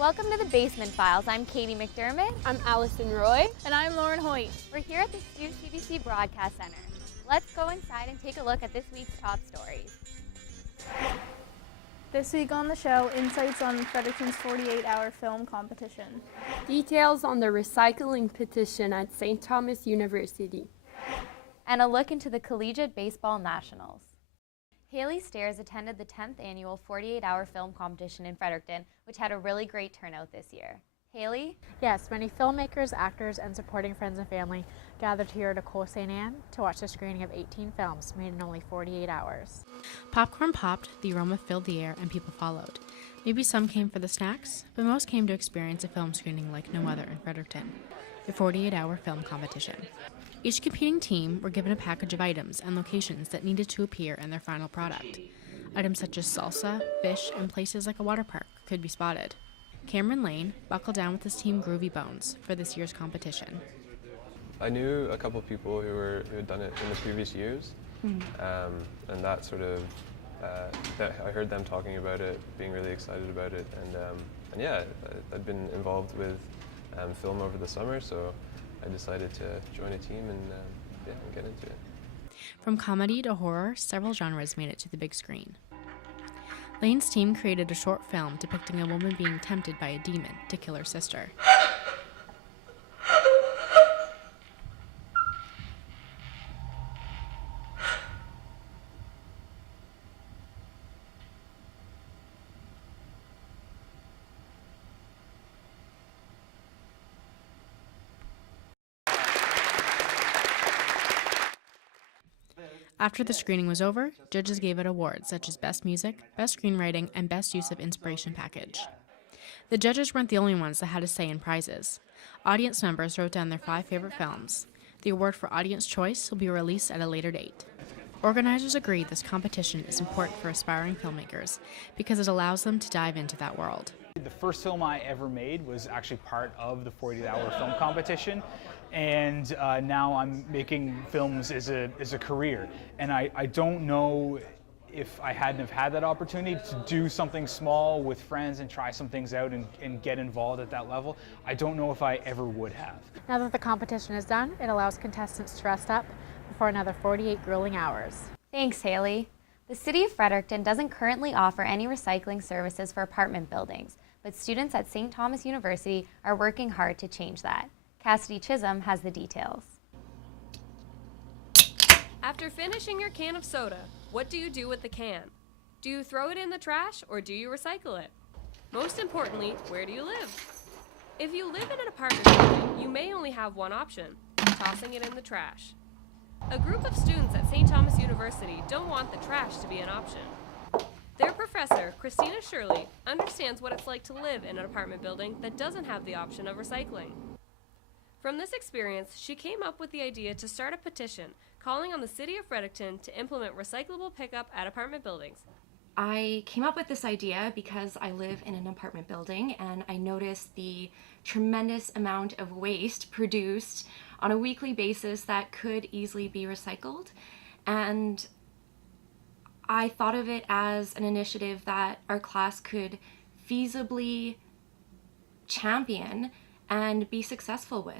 Welcome to the Basement Files. I'm Katie McDermott. I'm Allison Roy. And I'm Lauren Hoyt. We're here at the Stu CBC Broadcast Center. Let's go inside and take a look at this week's top stories. This week on the show, insights on Fredericton's 48-hour film competition. Details on the recycling petition at St. Thomas University. And a look into the Collegiate Baseball Nationals. Haley Stairs attended the 10th annual 48-hour film competition in Fredericton, which had a really great turnout this year. Haley? Yes, many filmmakers, actors, and supporting friends and family gathered here at Ecole St. Anne to watch the screening of 18 films made in only 48 hours. Popcorn popped, the aroma filled the air, and people followed. Maybe some came for the snacks, but most came to experience a film screening like no other in Fredericton, the 48-hour film competition. Each competing team were given a package of items and locations that needed to appear in their final product. Items such as salsa, fish, and places like a water park could be spotted. Cameron Lane buckled down with his team Groovy Bones for this year's competition. I knew a couple people who had done it in the previous years, and that sort of, I heard them talking about it, being really excited about it, and yeah, I'd been involved with film over the summer, so I decided to join a team and get into it. From comedy to horror, several genres made it to the big screen. Lane's team created a short film depicting a woman being tempted by a demon to kill her sister. After the screening was over, judges gave it awards such as Best Music, Best Screenwriting, and Best Use of Inspiration Package. The judges weren't the only ones that had a say in prizes. Audience members wrote down their 5 favorite films. The award for Audience Choice will be released at a later date. Organizers agree this competition is important for aspiring filmmakers because it allows them to dive into that world. The first film I ever made was actually part of the 48-hour film competition, and now I'm making films as a career. And I don't know if I hadn't have had that opportunity to do something small with friends and try some things out and get involved at that level, I don't know if I ever would have. Now that the competition is done, it allows contestants to rest up before another 48 grueling hours. Thanks, Haley. The City of Fredericton doesn't currently offer any recycling services for apartment buildings, but students at St. Thomas University are working hard to change that. Cassidy Chisholm has the details. After finishing your can of soda, what do you do with the can? Do you throw it in the trash or do you recycle it? Most importantly, where do you live? If you live in an apartment building, you may only have one option: tossing it in the trash. A group of students at St. Thomas University don't want the trash to be an option. Their professor, Christina Shirley, understands what it's like to live in an apartment building that doesn't have the option of recycling. From this experience, she came up with the idea to start a petition calling on the City of Fredericton to implement recyclable pickup at apartment buildings. I came up with this idea because I live in an apartment building and I noticed the tremendous amount of waste produced on a weekly basis that could easily be recycled. And I thought of it as an initiative that our class could feasibly champion and be successful with.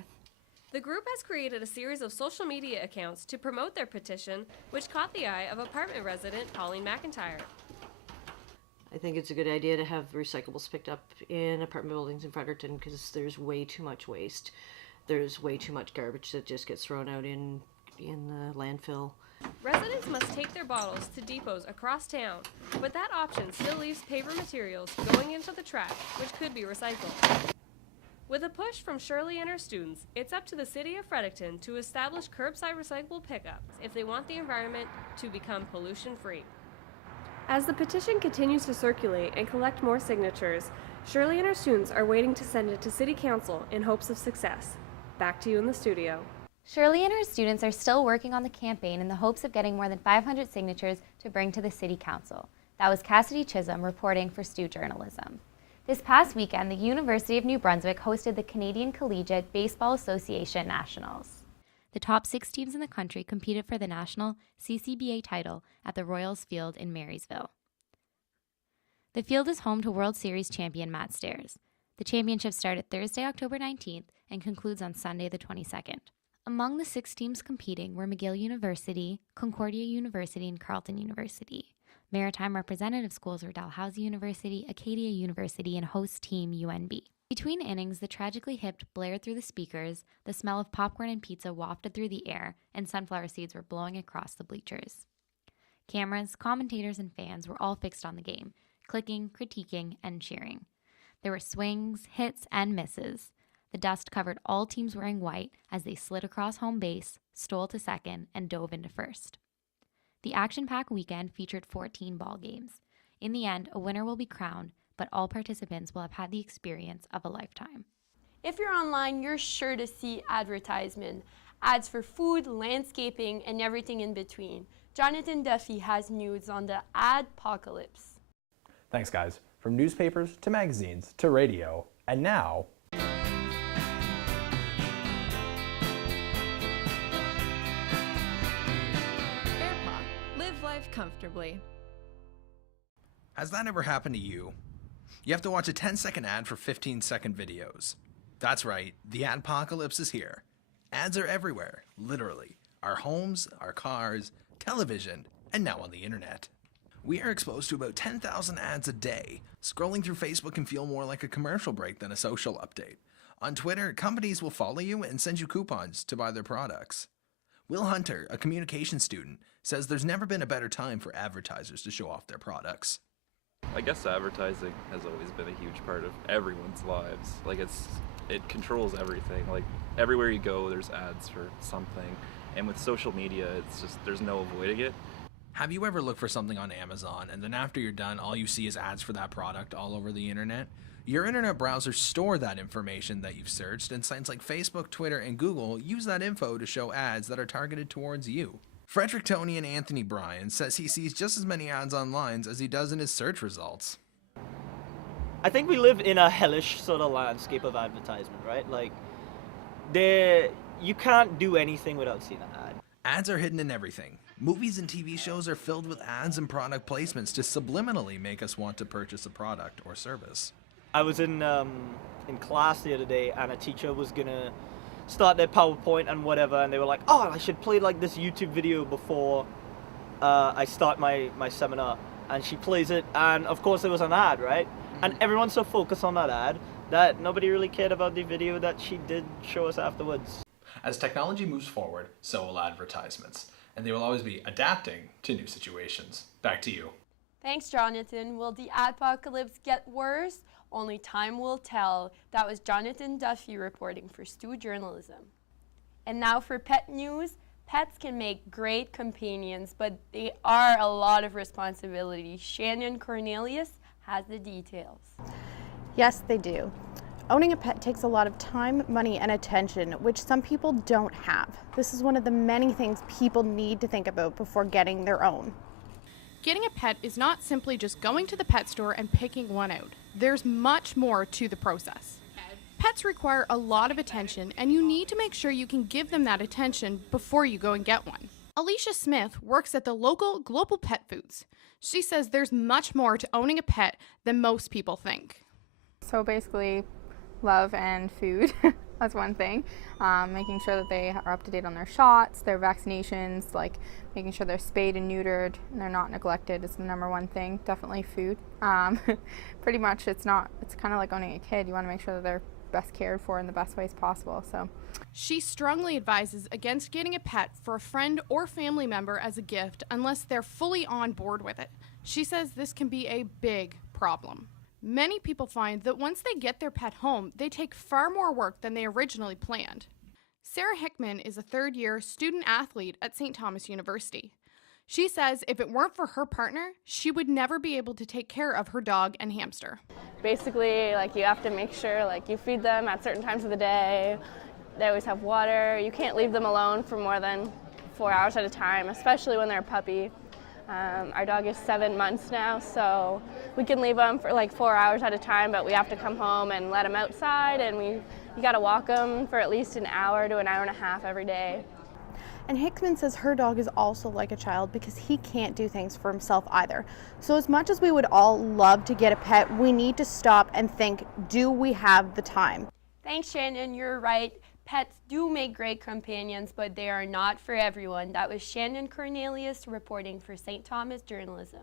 The group has created a series of social media accounts to promote their petition, which caught the eye of apartment resident Pauline McIntyre. I think it's a good idea to have recyclables picked up in apartment buildings in Fredericton because there's way too much waste. There's way too much garbage that just gets thrown out in the landfill. Residents must take their bottles to depots across town, but that option still leaves paper materials going into the trash, which could be recycled. With a push from Shirley and her students, it's up to the City of Fredericton to establish curbside recyclable pickups if they want the environment to become pollution-free. As the petition continues to circulate and collect more signatures, Shirley and her students are waiting to send it to City Council in hopes of success. Back to you in the studio. Shirley and her students are still working on the campaign in the hopes of getting more than 500 signatures to bring to the City Council. That was Cassidy Chisholm reporting for Stu Journalism. This past weekend, the University of New Brunswick hosted the Canadian Collegiate Baseball Association Nationals. The top 6 teams in the country competed for the national CCBA title at the Royals Field in Marysville. The field is home to World Series champion Matt Stairs. The championship started Thursday, October 19th and concludes on Sunday the 22nd. Among the 6 teams competing were McGill University, Concordia University, and Carleton University. Maritime representative schools were Dalhousie University, Acadia University, and host team UNB. Between innings, the tragically hipped blared through the speakers, the smell of popcorn and pizza wafted through the air, and sunflower seeds were blowing across the bleachers. Cameras, commentators, and fans were all fixed on the game, clicking, critiquing, and cheering. There were swings, hits, and misses. The dust covered all teams wearing white as they slid across home base, stole to second, and dove into first. The action-packed weekend featured 14 ball games. In the end, a winner will be crowned, but all participants will have had the experience of a lifetime. If you're online, you're sure to see advertisement. Ads for food, landscaping, and everything in between. Jonathan Duffy has news on the adpocalypse. Thanks, guys. From newspapers to magazines to radio, and now... Live life comfortably. Has that ever happened to you? You have to watch a 10-second ad for 15-second videos. That's right, the adpocalypse is here. Ads are everywhere, literally. Our homes, our cars, television, and now on the internet. We are exposed to about 10,000 ads a day. Scrolling through Facebook can feel more like a commercial break than a social update. On Twitter, companies will follow you and send you coupons to buy their products. Will Hunter, a communications student, says there's never been a better time for advertisers to show off their products. I guess advertising has always been a huge part of everyone's lives. Like it controls everything. Like everywhere you go, there's ads for something. And with social media, it's just, there's no avoiding it. Have you ever looked for something on Amazon and then after you're done, all you see is ads for that product all over the internet? Your internet browsers store that information that you've searched, and sites like Facebook, Twitter, and Google use that info to show ads that are targeted towards you. Frederick Tony and Anthony Bryan says he sees just as many ads online as he does in his search results. I think we live in a hellish sort of landscape of advertisement, right? Like, you can't do anything without seeing an ad. Ads are hidden in everything. Movies and TV shows are filled with ads and product placements to subliminally make us want to purchase a product or service. I was in class the other day, and a teacher was gonna start their PowerPoint and whatever, and they were like, oh, I should play like this YouTube video before I start my seminar. And she plays it, and of course there was an ad, right? And everyone's so focused on that ad that nobody really cared about the video that she did show us afterwards. As technology moves forward, so will advertisements, and they will always be adapting to new situations. Back to you. Thanks, Jonathan. Will the adpocalypse get worse? Only time will tell. That was Jonathan Duffy reporting for Stu Journalism. And now for pet news. Pets can make great companions, but they are a lot of responsibility. Shannon Cornelius has the details. Yes, they do. Owning a pet takes a lot of time, money, and attention, which some people don't have. This is one of the many things people need to think about before getting their own. Getting a pet is not simply just going to the pet store and picking one out. There's much more to the process. Pets require a lot of attention, and you need to make sure you can give them that attention before you go and get one. Alicia Smith works at the local Global Pet Foods. She says there's much more to owning a pet than most people think. So basically, love and food. That's one thing. Making sure that they are up to date on their shots, their vaccinations, like making sure they're spayed and neutered and they're not neglected is the number one thing. Definitely food. Pretty much it's kind of like owning a kid. You want to make sure that they're best cared for in the best ways possible. So she strongly advises against getting a pet for a friend or family member as a gift unless they're fully on board with it. She says this can be a big problem. Many people find that once they get their pet home, they take far more work than they originally planned. Sarah Hickman is a third-year student athlete at St. Thomas University. She says if it weren't for her partner, she would never be able to take care of her dog and hamster. Basically, you have to make sure you feed them at certain times of the day. They always have water. You can't leave them alone for more than 4 hours at a time, especially when they're a puppy. Our dog is 7 months now, so we can leave them for 4 hours at a time, but we have to come home and let them outside, and you got to walk them for at least an hour to an hour and a half every day. And Hickman says her dog is also like a child because he can't do things for himself either. So as much as we would all love to get a pet, we need to stop and think, do we have the time? Thanks, Shannon. You're right. Pets do make great companions, but they are not for everyone. That was Shannon Cornelius reporting for St. Thomas Journalism.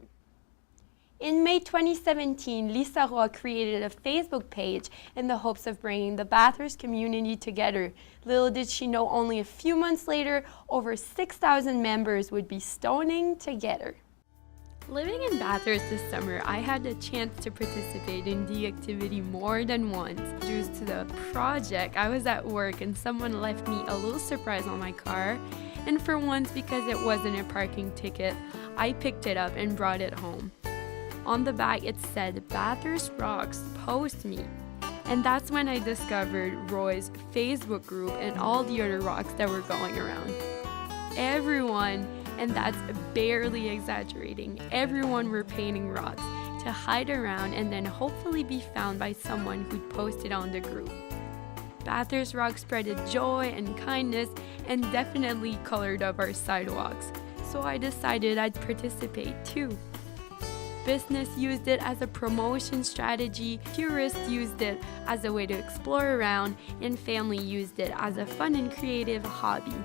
In May 2017, Lisa Roy created a Facebook page in the hopes of bringing the Bathurst community together. Little did she know, only a few months later, over 6,000 members would be stoning together. Living in Bathurst this summer, I had the chance to participate in the activity more than once. Due to the project, I was at work and someone left me a little surprise on my car. And for once, because it wasn't a parking ticket, I picked it up and brought it home. On the back it said, "Bathurst Rocks, post me." And that's when I discovered Roy's Facebook group and all the other rocks that were going around. Everyone, and that's barely exaggerating, everyone were painting rocks to hide around and then hopefully be found by someone who'd posted on the group. Bathurst Rock spreaded joy and kindness and definitely colored up our sidewalks, so I decided I'd participate too. Business used it as a promotion strategy, tourists used it as a way to explore around, and family used it as a fun and creative hobby.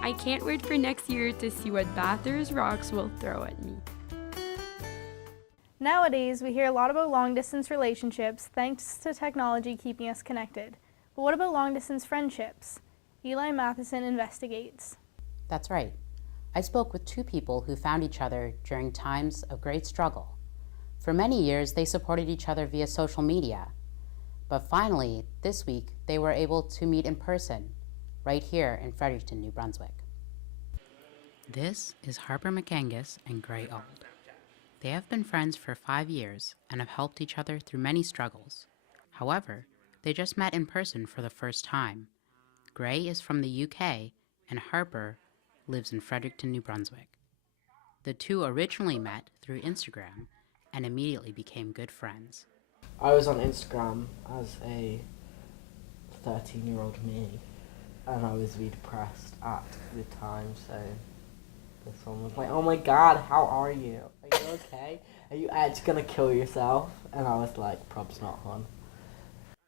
I can't wait for next year to see what Bathurst Rocks will throw at me. Nowadays, we hear a lot about long-distance relationships thanks to technology keeping us connected. But what about long-distance friendships? Eli Matheson investigates. That's right. I spoke with two people who found each other during times of great struggle. For many years, they supported each other via social media. But finally, this week, they were able to meet in person, right here in Fredericton, New Brunswick. This is Harper McAngus and Gray Auld. They have been friends for 5 years and have helped each other through many struggles. However, they just met in person for the first time. Gray is from the UK and Harper lives in Fredericton, New Brunswick. The two originally met through Instagram and immediately became good friends. I was on Instagram as a 13-year-old me, and I was really depressed at the time, so this one was like, "Oh my god, how are you? Are you okay? Are you actually gonna kill yourself?" And I was like, "Prob's not on."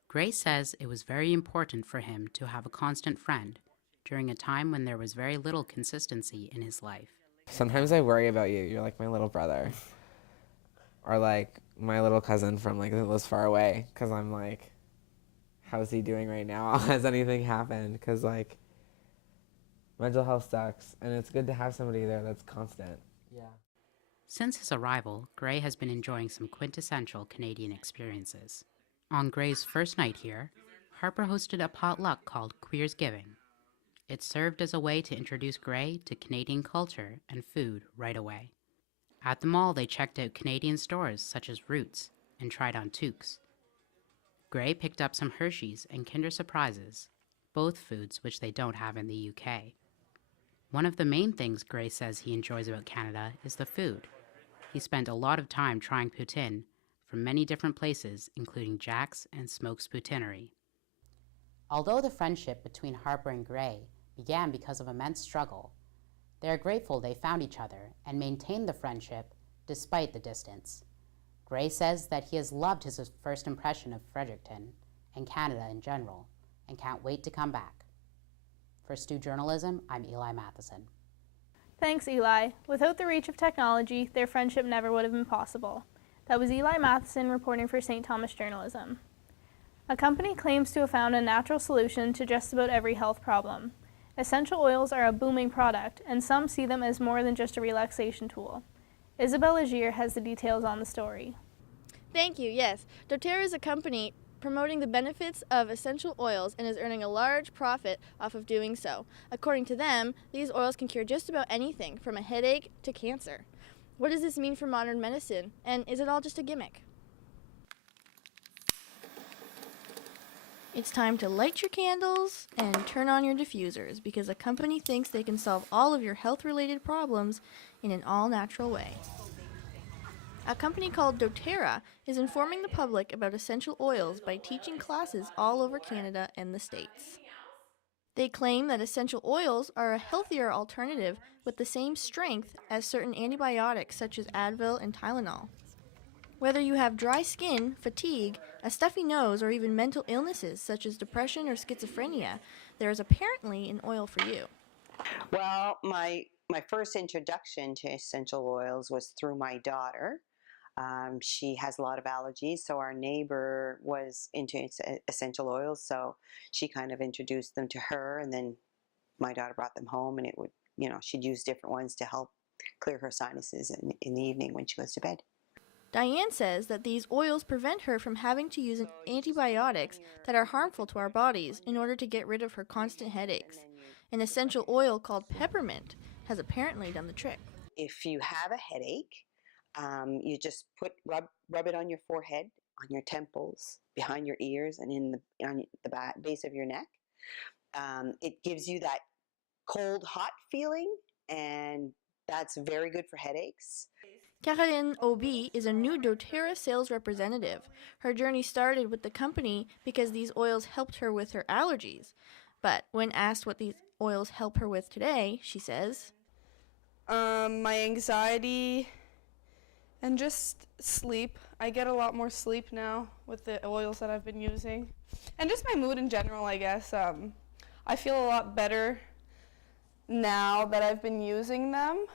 Gray says it was very important for him to have a constant friend during a time when there was very little consistency in his life. Sometimes I worry about you. You're like my little brother. Or like my little cousin from like that lives far away, because I'm like, how's he doing right now? Has anything happened? Because like mental health sucks, and it's good to have somebody there that's constant. Yeah. Since his arrival, Gray has been enjoying some quintessential Canadian experiences. On Gray's first night here, Harper hosted a potluck called Queers Giving. It served as a way to introduce Gray to Canadian culture and food right away. At the mall, they checked out Canadian stores such as Roots and tried on toques. Gray picked up some Hershey's and Kinder Surprises, both foods which they don't have in the UK. One of the main things Gray says he enjoys about Canada is the food. He spent a lot of time trying poutine from many different places, including Jack's and Smoke's Poutineery. Although the friendship between Harper and Gray began because of immense struggle, they are grateful they found each other and maintained the friendship despite the distance. Gray says that he has loved his first impression of Fredericton and Canada in general and can't wait to come back. For Stu Journalism, I'm Eli Matheson. Thanks, Eli. Without the reach of technology, their friendship never would have been possible. That was Eli Matheson reporting for St. Thomas Journalism. A company claims to have found a natural solution to just about every health problem. Essential oils are a booming product, and some see them as more than just a relaxation tool. Isabelle Agier has the details on the story. Thank you, yes. doTERRA is a company promoting the benefits of essential oils and is earning a large profit off of doing so. According to them, these oils can cure just about anything, from a headache to cancer. What does this mean for modern medicine, and is it all just a gimmick? It's time to light your candles and turn on your diffusers, because a company thinks they can solve all of your health-related problems in an all-natural way. A company called doTERRA is informing the public about essential oils by teaching classes all over Canada and the States. They claim that essential oils are a healthier alternative with the same strength as certain antibiotics such as Advil and Tylenol. Whether you have dry skin, fatigue, a stuffy nose, or even mental illnesses such as depression or schizophrenia, there is apparently an oil for you. Well, my first introduction to essential oils was through my daughter. She has a lot of allergies, so our neighbor was into essential oils, so she kind of introduced them to her, and then my daughter brought them home, and it would, she'd use different ones to help clear her sinuses in the evening when she goes to bed. Diane says that these oils prevent her from having to use antibiotics that are harmful to our bodies in order to get rid of her constant headaches. An essential oil called peppermint has apparently done the trick. If you have a headache, you just rub it on your forehead, on your temples, behind your ears, and on the base of your neck. It gives you that cold, hot feeling, and that's very good for headaches. Caroline Obi is a new doTERRA sales representative. Her journey started with the company because these oils helped her with her allergies. But when asked what these oils help her with today, she says, my anxiety and just sleep. I get a lot more sleep now with the oils that I've been using. And just my mood in general, I guess. I feel a lot better now that I've been using them.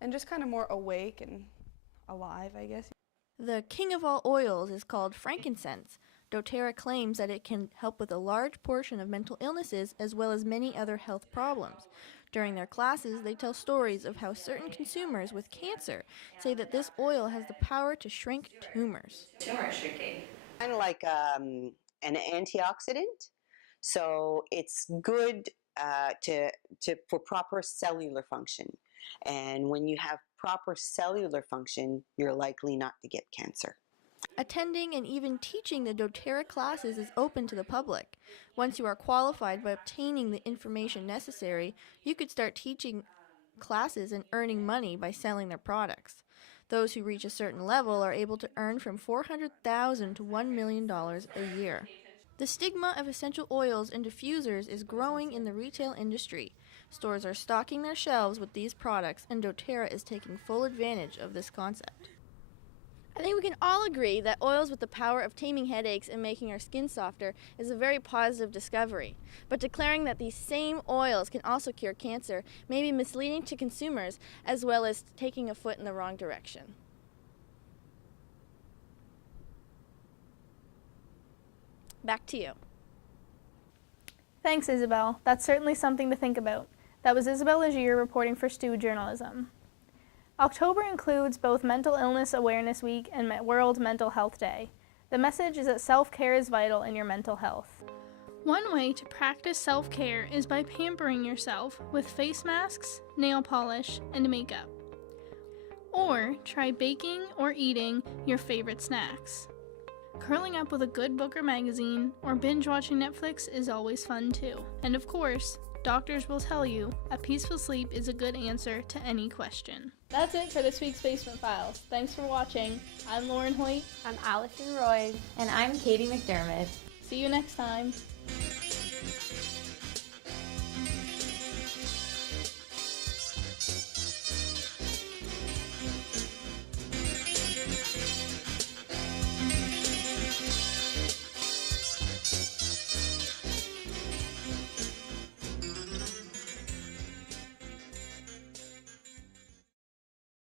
And just kind of more awake and alive, I guess. The king of all oils is called frankincense. doTERRA claims that it can help with a large portion of mental illnesses as well as many other health problems. During their classes, they tell stories of how certain consumers with cancer say that this oil has the power to shrink tumors. Tumor shrinking. Kind of like an antioxidant. So it's good for proper cellular function. And when you have proper cellular function, you're likely not to get cancer. Attending and even teaching the doTERRA classes is open to the public. Once you are qualified by obtaining the information necessary, you could start teaching classes and earning money by selling their products. Those who reach a certain level are able to earn from $400,000 to $1 million a year. The stigma of essential oils and diffusers is growing in the retail industry. Stores are stocking their shelves with these products, and doTERRA is taking full advantage of this concept. I think we can all agree that oils with the power of taming headaches and making our skin softer is a very positive discovery. But declaring that these same oils can also cure cancer may be misleading to consumers, as well as taking a foot in the wrong direction. Back to you. Thanks, Isabel. That's certainly something to think about. That was Isabel Legier reporting for Stu Journalism. October includes both Mental Illness Awareness Week and World Mental Health Day. The message is that self-care is vital in your mental health. One way to practice self-care is by pampering yourself with face masks, nail polish, and makeup. Or try baking or eating your favorite snacks. Curling up with a good book or magazine, or binge-watching Netflix is always fun too. And of course, doctors will tell you a peaceful sleep is a good answer to any question. That's it for this week's Basement Files. Thanks for watching. I'm Lauren Hoyt. I'm Allison Roy. And I'm Katie McDermott. See you next time.